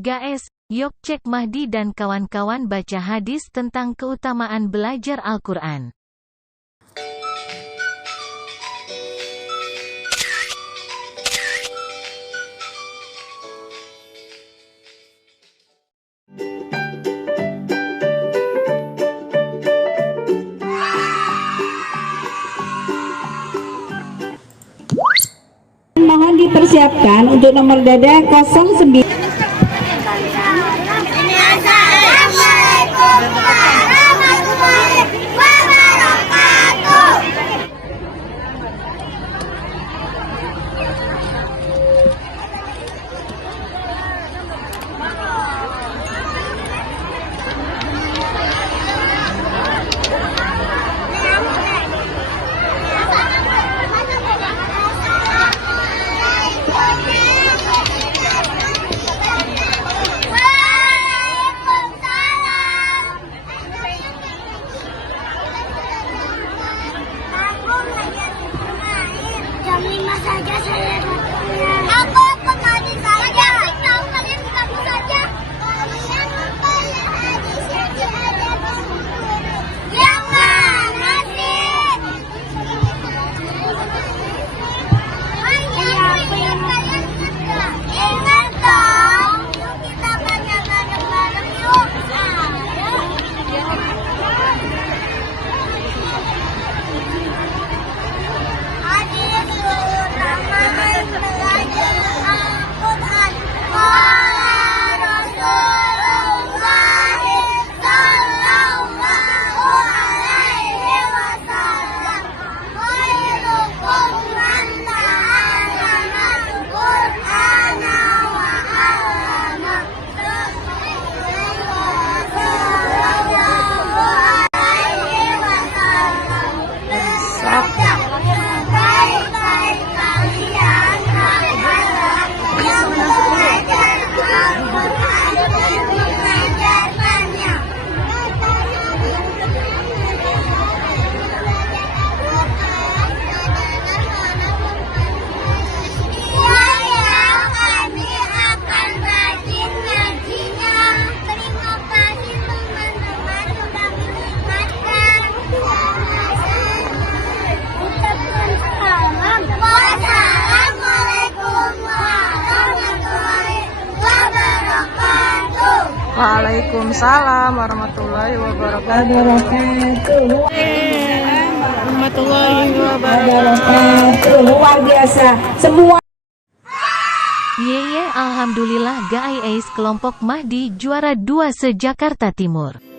Guys, yuk cek Mahdi dan kawan-kawan baca hadis tentang keutamaan belajar Al-Quran. Mohon dipersiapkan untuk nomor dada 09. Jam 5 saja saya datangnya. Aku mandi saja. Kalian kamu saja. Kalian apa ya hadis yang ada buku? Yang mana sih? Apa yang kalian ingat? Ingat dong. Yuk kita banyak bareng-bareng yuk. Waalaikumsalam warahmatullahi wabarakatuh. Warahmatullahi wabarakatuh. Luar biasa semua. Yeye, alhamdulillah guys, kelompok Mahdi juara 2 se-Jakarta Timur.